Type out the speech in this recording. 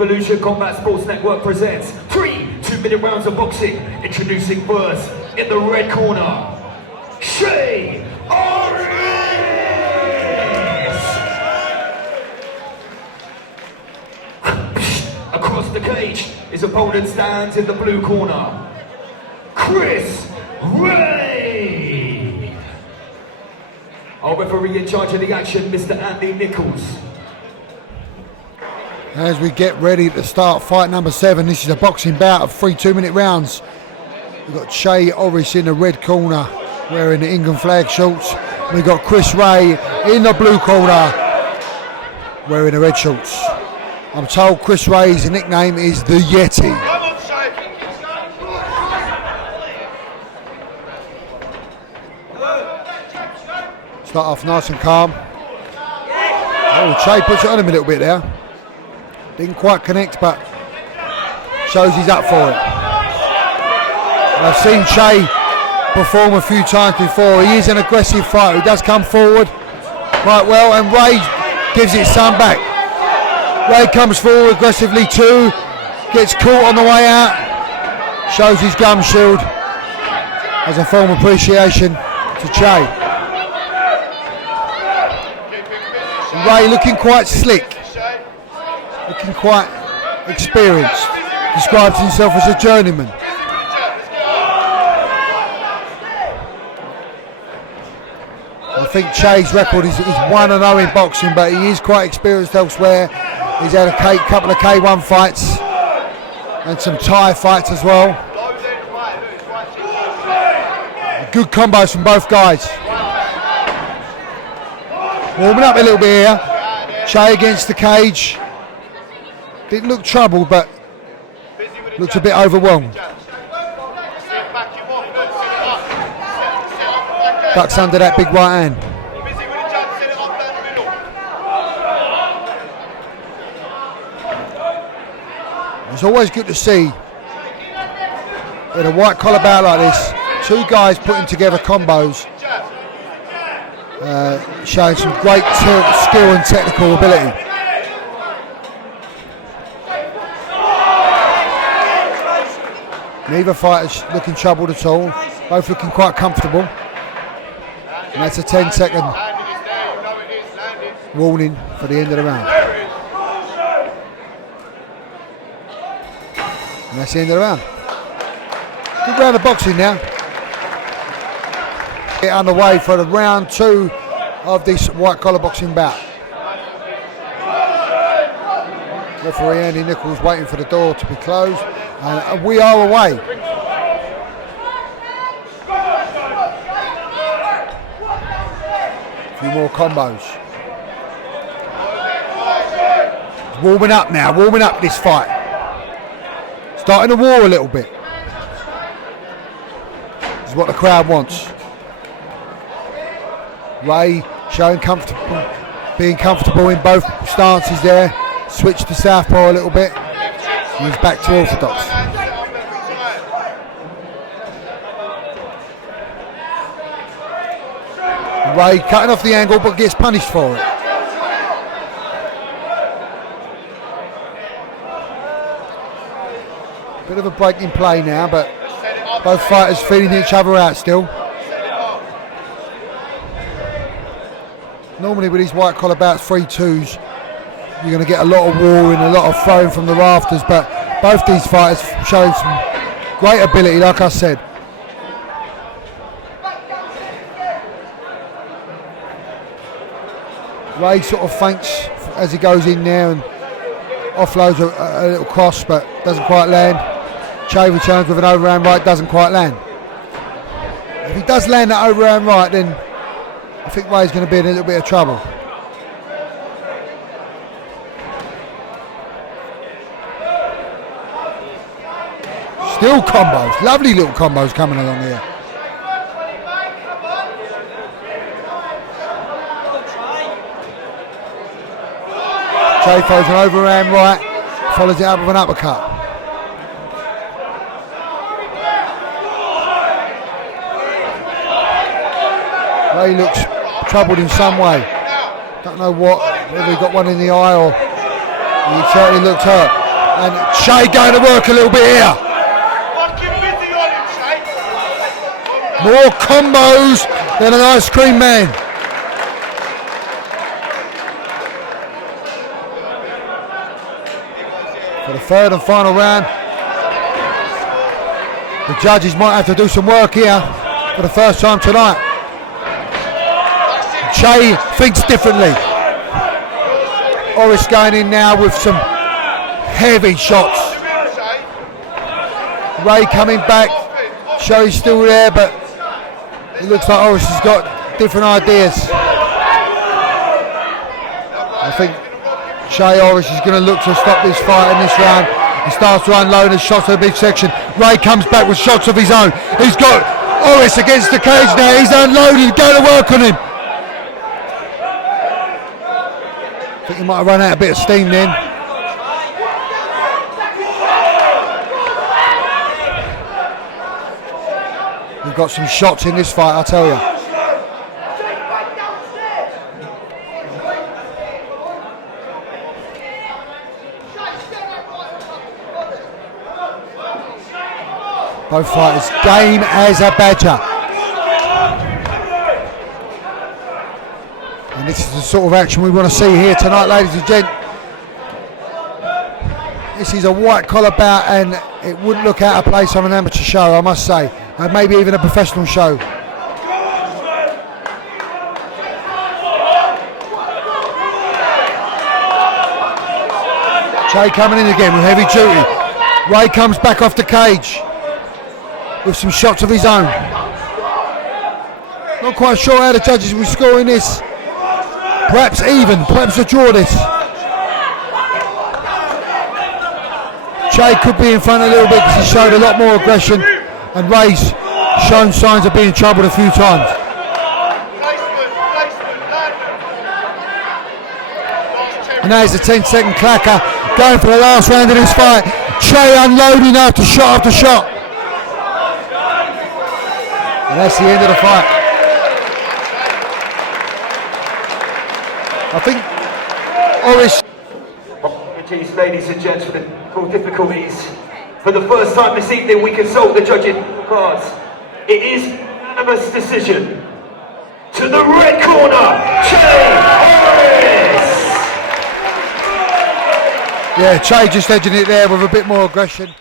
Evolution Combat Sports Network presents 3 2-minute rounds of boxing. Introducing first, in the red corner, Orris! Across the cage, his opponent stands in the blue corner, Chris Ray! Our referee in charge of the action, Mr. Andy Nichols. As we get ready to start fight number 7, this is a boxing bout of 3 2-minute rounds. We've got Orris in the red corner wearing the England flag shorts. We've got Chris Ray in the blue corner wearing the red shorts. I'm told Chris Ray's nickname is the Yeti. Start off nice and calm. Oh, Che puts it on him a little bit there. Didn't quite connect, but shows he's up for it. I've seen Che perform a few times before. He is an aggressive fighter. He does come forward quite well, and Ray gives it some back. Ray comes forward aggressively too, gets caught on the way out, shows his gum shield as a form of appreciation to Che. And Ray looking quite slick. Looking quite experienced, describes himself as a journeyman. I think Che's record is 1-0 in boxing, but he is quite experienced elsewhere. He's had a couple of K1 fights and some Thai fights as well. Good combos from both guys. Warming up a little bit here. Che against the cage. Didn't look troubled, but looked a bit overwhelmed. Ducks under that big right hand. It's always good to see in a white collar bout like this, two guys putting together combos, showing some great skill and technical ability. Neither fighter's looking troubled at all, both looking quite comfortable. And that's a 10-second warning for the end of the round. And that's the end of the round. Good round of boxing now. Get underway for the round 2 of this white collar boxing bout. Referee Andy Nichols waiting for the door to be closed. And we are away. A few more combos. It's warming up now, warming up this fight. Starting a war a little bit. This is what the crowd wants. Ray showing comfortable, being comfortable in both stances there. Switched to southpaw a little bit. He's back to orthodox. Ray cutting off the angle but gets punished for it. Bit of a break in play now, but both fighters feeling each other out still. Normally with these white collar bouts, 3-2s, you're going to get a lot of warring, a lot of throwing from the rafters, but both these fighters showing some great ability, like I said. Ray sort of feints as he goes in there and offloads a little cross, but doesn't quite land. Che returns with an overhand right, doesn't quite land. If he does land that overhand right, then I think Ray's going to be in a little bit of trouble. Still combos, lovely little combos coming along here. Che throws an overhand right, follows it up with an uppercut. Ray looks troubled in some way. Don't know what, whether he got one in the eye or he certainly looked hurt. And Che going to work a little bit here. More combos than an ice cream man. For the third and final round, the judges might have to do some work here for the first time tonight. Che thinks differently. Orris going in now with some heavy shots. Ray coming back. Che's still there, but it looks like Orris has got different ideas. I think Orris is going to look to stop this fight in this round. He starts to unload his shots of the big section. Ray comes back with shots of his own. He's got Orris against the cage now. He's unloading, going to work on him. I think he might have run out a bit of steam then. We've got some shots in this fight, I tell you. Both fighters game as a badger. And this is the sort of action we want to see here tonight, ladies and gents. This is a white collar bout and it wouldn't look out of place on an amateur show, I must say. And maybe even a professional show. Che coming in again with heavy duty. Ray comes back off the cage with some shots of his own. Not quite sure how the judges will score in this. Perhaps even, perhaps a draw this. Che could be in front a little bit because he showed a lot more aggression, and Ray's shown signs of being troubled a few times. And now here's the 10-second clacker, going for the last round of this fight. Che unloading after shot after shot. And that's the end of the fight. I think Orris. Apologies, ladies and gents, for the difficulties. For the first time this evening, we consult the judging cards. It is unanimous decision. To the red corner, Orris. Yeah, Che just edging it there with a bit more aggression.